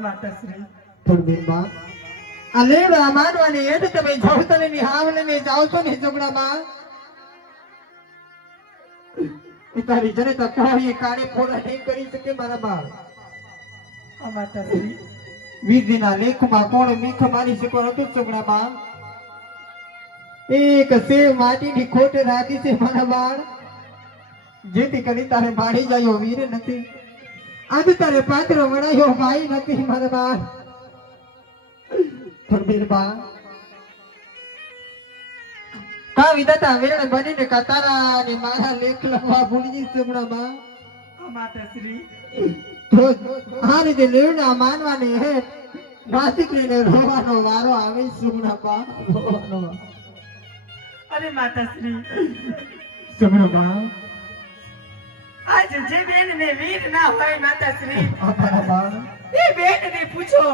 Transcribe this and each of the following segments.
માતાશ્રી થોડી દેર બાદ આ લેવડા માનવાની એ તમે જવતલીની હાવલીને જાઓ છો ને ઝઘડામાં એ તારી જનતા કોઈ કાળી પૂરા નહીં કરી શકે મારા બાળ માતાશ્રી વિધિના લેખમાં કોણ મીખ મારી શકો હતું ઝઘડામાં એક સેવ માટીની ખોટ રાખી છે મારા બાળ જેથી કરી તારે ભાડી જાયો વીર નથી આજે તારે પાત્રો વણાયો ભાઈ નથી મારા બાળ ફરબીરબા કા વિધાતા વેણ બનીને કતારા ને મારા લેખ લખવા ભૂલી ઝઘડામાં માતાશ્રી તો આ રીતે લેવડા માનવાને હે વાસિકરીને રોવાનો વારો આવે ઝઘડામાં રોવાનો અરે માતાશ્રી ઝઘડામાં આજ જે બેન ને વીર ના હોય માતાશ્રી બરાબર એ બેન ને પૂછો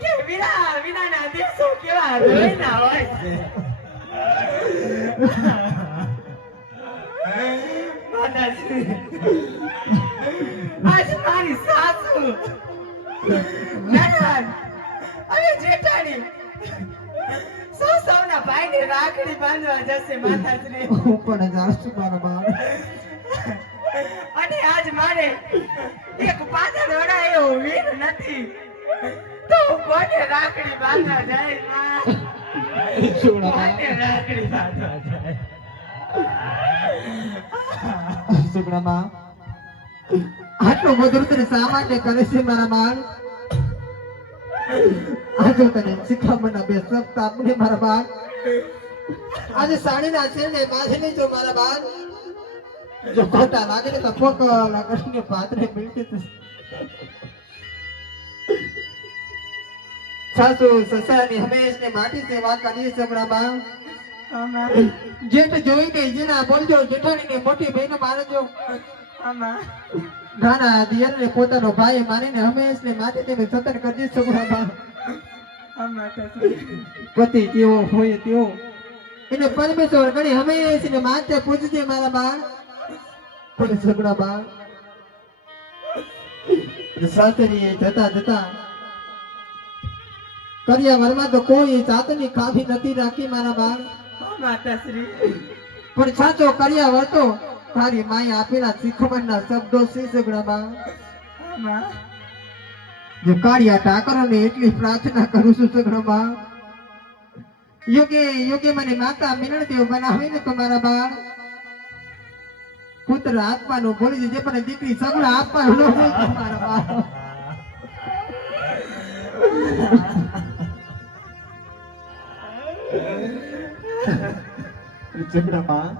કે વિના વિના ના દિવસો કેવા રોઈના હોય છે માતાશ્રી આજ મારી સાસુ નણંદ અને જેઠાણી સૌના ભાઈને રાખડી બાંધવા જશે માતાશ્રી હું પણ જાણું છું મારા બાળ અને આજ મારે એક પાછળ વડાયો વીર નથી તો કોને રાખડી બાંધવા જાય કોને રાખડી બાંધવા જાય ઝઘડામાં આટલું બધું તને સામાન્ય કરે છે મારા બાળ આજે તને શિખામણના બે શબ્દ આપને મારા બાળ આજે સાડીના છે ને બાંધીને જો મારા બાળ જો ખોટા લાગે ને તો પોકલા કૃષ્ણ પાત્રે મિલતી સાસુ સસાની હંમેશને માટી સેવા કરીએ ઝઘડામાં જેઠ જોઈને જેના બોલજો જેઠાણીને મોટી બહેન મારજો નાના દિયરને પોતાનો ભાઈ માનીને હંમેશને માટી તેને સતર કરજે ઝઘડામાં પતિ કેવો હોય તેવો એને પરમેશ્વર ગણી હંમેશને માથે પૂજજે મારા બાળ પણ ઝઘડામાં સાસરીએ જતા જતા કરિયાવરમાં તો કોઈ જાતની ખાધી નથી રાખી મારા બાળ માતાશ્રી પણ સાચો કરિયાવર તો તારી માએ આપેલા શીખમણના શબ્દો છે ઝઘડામાં જે કાળિયા ઠાકરોને એટલી પ્રાર્થના કરું છું ઝઘડામાં યોગે મને માતા મિલનદેવ બનાવીને તમારા બાળ પુત્ર આપવાનું ભૂલી જજે પણ દીકરી સગડા આપવાનું ન ભૂલતા મારા બાળ ઝઘડામાં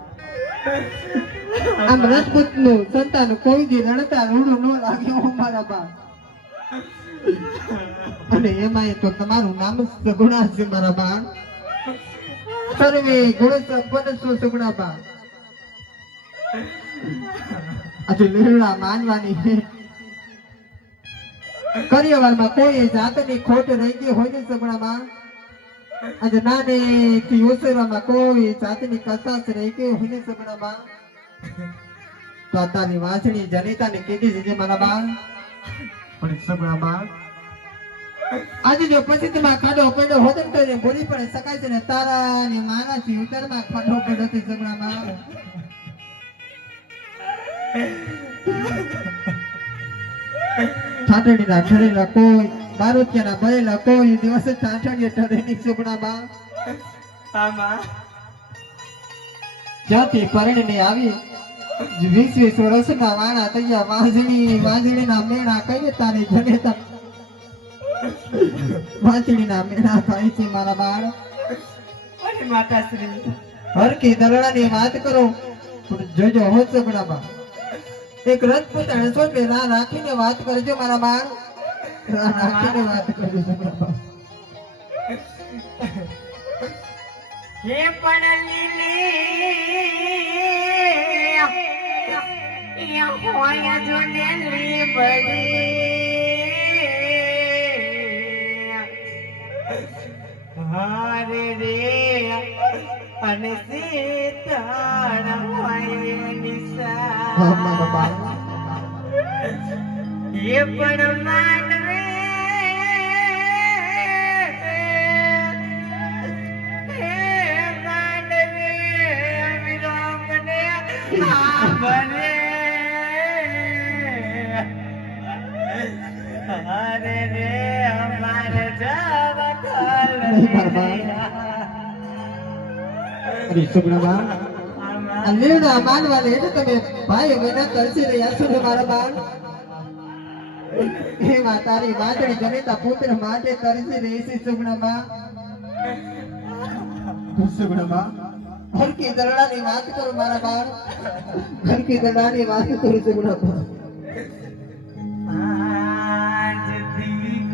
આમ રાજપૂત નું સંતાન કોઈ દી રણતા રૂડું ન લાગ્યો મારા બાપ અને એમાં તો તમારું નામ સગુણા છે મારા બાપ સર્વે ગુણ સંપન્ન છો સગુણા બાપ આજે લીલા માનવાની કરિયાવરમાં કોઈ જાતની ખોટ રહી ગઈ હોય ને સગુણામાં આજે નાને થી ઓસેરામાં કોઈ જાતની કસાશ રહી ગઈ હોય ને સગુણામાં તો તારી વાંસણી જનિતાને કીધી છે મારા બાળ પણ સગુણામાં આજે જો પછી તમારા ખાડો પડ્યો હોત ને તો એને ભૂલી પણ શકાય છે ને તારા ને મારાથી ઉત્તરમાં ખાડો પડ્યો છે સગુણામાં ઠાઠડીના ઠરેલા કોઈ બારોટિયાના ભરેલા કોઈ દિવસે ઠાઠડીએ ઠરેની સગુણામાં જ્યાંથી પરણીને આવી 20 વર્ષના વાણા તૈયા વાંજણીના મેણા કઈ તારી જનેતા વાંચણીના મેણા થાય છે મારા બાળ અરે માતાશ્રી હરકી દલડાની વાત કરો જોજો હો સગડામાં એક રજપૂત હણસોટે રાહ રાખીને વાત કરજો મારા બાળ રાહ રાખીને વાત કરજો સગડામાં હે પણ લીલી હોય જો નેલી બડી હારે રે અને સીતાણ હોય નિશા એ પણ માનવે અરે રે અમારે જબ નહીં મારા અરે સુગણમાં આ નિર્ણય માનવાને એટલે તમે ભાઈ મહેનત તરસી રહ્યા છો ને મારા બાળ એમાં તારી માતડી જનિતા પુત્ર માટે તરસી રહી છે સુગણમાં હરકી દરડાની વાત કરો મારા બાળ હરકી દરડાની વાત કરો સુગણમાં આજ દીકરી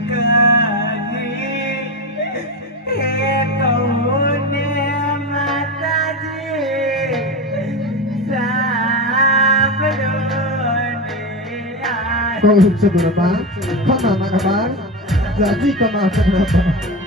હે કૌને માતાજી સાંભળો ને આ કહું સુગણમાં ખમા મારા બાળ જાજી કમા સુગણમાં